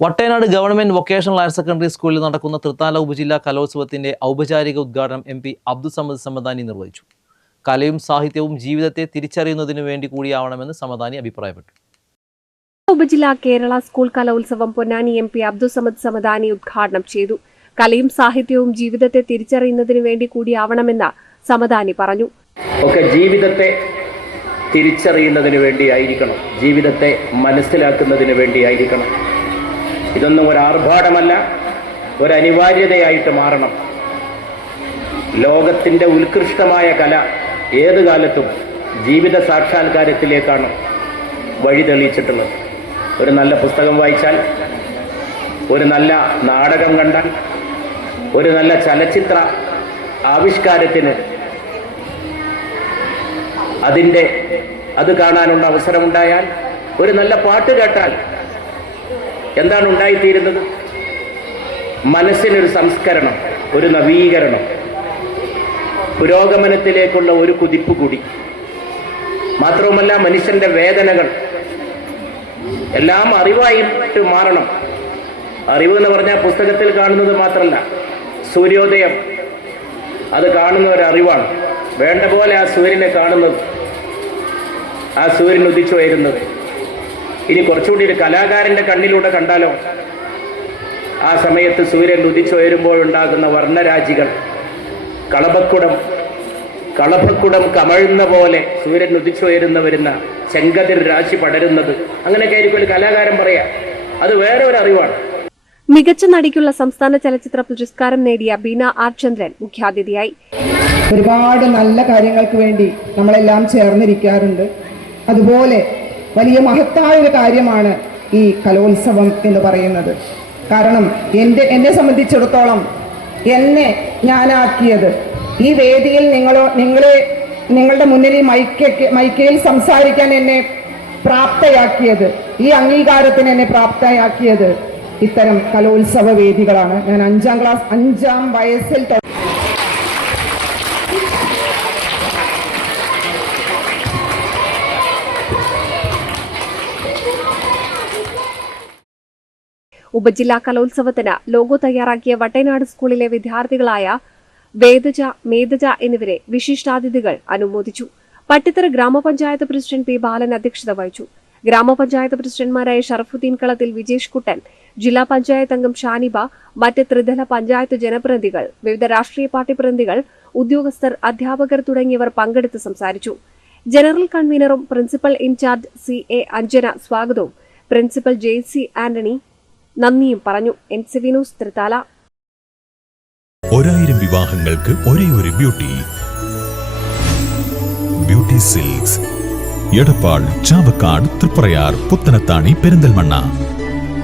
Vattenad government vocational higher secondary സ്കൂളിൽ നടക്കുന്ന തൃത്താല ഉപജില്ലാ കലോത്സവത്തിന്റെ ഔപചാരിക ഉദ്ഘാടനം എം പി അബ്ദുസമ്മദ് സമദ് സമദാനി നിർവഹിച്ചു. കലയും സാഹിത്യവും ജീവിതത്തെ തിരിച്ചറിയുന്നതിനു വേണ്ടി കൂടിയാവണമെന്ന് സമദാനി അഭിപ്രായപ്പെട്ടു. ഉപജില്ലാ കേരള സ്കൂൾ കലോത്സവം പൊന്നാനി എം പി അബ്ദുസമദ് സമദാനി ഉദ്ഘാടനം ചെയ്തു. കലയും സാഹിത്യവും ജീവിതത്തെ തിരിച്ചറിയുന്നതിനു വേണ്ടി കൂടിയാവണമെന്ന് സമദാനി പറഞ്ഞു. ഒക്കെ ജീവിതത്തെ തിരിച്ചറിയുന്നതിന് വേണ്ടിയായിരിക്കണം. ജീവിതത്തെ മനസ്സിലാക്കുന്നതിന് വേണ്ടിയായിരിക്കണം. ഇതൊന്നും ഒരു ആർഭാടമല്ല ഒരനിവാര്യതയായിട്ട് മാറണം. ലോകത്തിന്റെ ഉത്കൃഷ്ടമായ കല ഏത് കാലത്തും ജീവിത സാക്ഷാത്കാരത്തിലേക്കാണ് വഴി തെളിയിച്ചിട്ടുള്ളത്. ഒരു നല്ല പുസ്തകം വായിച്ചാൽ ഒരു നല്ല നാടകം കണ്ടാൽ ഒരു നല്ല ചലച്ചിത്ര ആവിഷ്കാരത്തിന് അതിന്റെ അത് കാണാനുള്ള അവസരമുണ്ടായാൽ ഒരു നല്ല പാട്ട് കേട്ടാൽ എന്താണ് ഉണ്ടായിത്തീരുന്നത്? മനസ്സിനൊരു സംസ്കരണം ഒരു നവീകരണം. പുരോഗമനത്തിലേക്കുള്ള ഒരു കുതിപ്പ് കൂടി. മാത്രവുമല്ല മനുഷ്യന്റെ വേദനകൾ. എല്ലാം അറിവായിട്ട് മാറണം. അറിവ് എന്ന് പറഞ്ഞാൽ പുസ്തകത്തിൽ കാണുന്നത് മാത്രമല്ല സൂര്യോദയം. അത് കാണുന്ന ഒരു അറിവാണ്. വേണ്ട പോലെ ആ സൂര്യനെ കാണുന്നത്. ആ സൂര്യൻ ഉദിച്ചുയരുന്നത്. ഇനി കുറച്ചുകൂടി ഒരു കലാകാരന്റെ കണ്ണിലൂടെ കണ്ടാലോ? ആ സമയത്ത് സൂര്യൻ ഉദിച്ചുയരുമ്പോഴുണ്ടാകുന്ന വർണരാജികൾ. കളഭക്കുടം കളഭക്കുടം കമഴുന്ന പോലെ സൂര്യൻ ഉദിച്ചുയരുന്ന വരുന്ന ചെങ്കതിർ രാശി പടരുന്നത്. അങ്ങനെയൊക്കെ ആയിരിക്കും ഒരു കലാകാരൻ പറയാ. അത് വേറെ ഒരു അറിവാണ് മികച്ച നടിക്കുള്ള സംസ്ഥാന ചലച്ചിത്ര പുരസ്കാരം നേടിയ ബീന ആർ ചന്ദ്രൻ മുഖ്യാതിഥിയായി. ഒരുപാട് നല്ല കാര്യങ്ങൾക്ക് വേണ്ടി നമ്മളെല്ലാം ചേർന്നിരിക്കാറുണ്ട്. അതുപോലെ വലിയ മഹത്തായ ഒരു കാര്യമാണ് ഈ കലോത്സവം എന്ന് പറയുന്നത്. കാരണം എന്റെ എന്നെ സംബന്ധിച്ചിടത്തോളം എന്നെ ഞാനാക്കിയത് ഈ വേദിയിൽ നിങ്ങളോ നിങ്ങളെ നിങ്ങളുടെ മുന്നിൽ ഈ മൈക്കൊക്കെ മൈക്കയിൽ സംസാരിക്കാൻ എന്നെ പ്രാപ്തയാക്കിയത് ഈ അംഗീകാരത്തിന് എന്നെ പ്രാപ്തയാക്കിയത് ഇത്തരം കലോത്സവ വേദികളാണ്. ഞാൻ അഞ്ചാം ക്ലാസ് അഞ്ചാം വയസ്സിൽ ഉപജില്ലാ കലോത്സവത്തിന് ലോഗോ തയ്യാറാക്കിയ വട്ടേനാട് സ്കൂളിലെ വിദ്യാർത്ഥികളായ വേദജ മേദജ എന്നിവരെ വിശിഷ്ടാതിഥികൾ അനുമോദിച്ചു. പട്ടിത്തറ ഗ്രാമപഞ്ചായത്ത് പ്രസിഡന്റ് പി ബാലൻ അധ്യക്ഷത വഹിച്ചു. ഗ്രാമപഞ്ചായത്ത് പ്രസിഡന്റ്മാരായ ഷറഫുദ്ദീൻ കളത്തിൽ വിജേഷ് കുട്ടൻ ജില്ലാ പഞ്ചായത്ത് അംഗം ഷാനിബ മറ്റ് ത്രിതല പഞ്ചായത്ത് ജനപ്രതിനിധികൾ വിവിധ രാഷ്ട്രീയ പാർട്ടി പ്രതിനിധികൾ ഉദ്യോഗസ്ഥർ അധ്യാപകർ തുടങ്ങിയവർ പങ്കെടുത്ത് സംസാരിച്ചു. General കൺവീനറും principal in charge C A Anjana സ്വാഗതവും പ്രിൻസിപ്പൽ ജെ സി ആന്റണി നന്ദിയും പറഞ്ഞു. M C V news Thrithala. ഒരായിരം വിവാഹങ്ങൾക്ക് ഒരേ ഒരു beauty. Beauty silks. Edappal Chavakkad Triprayar Puthanathani Perinthalmanna.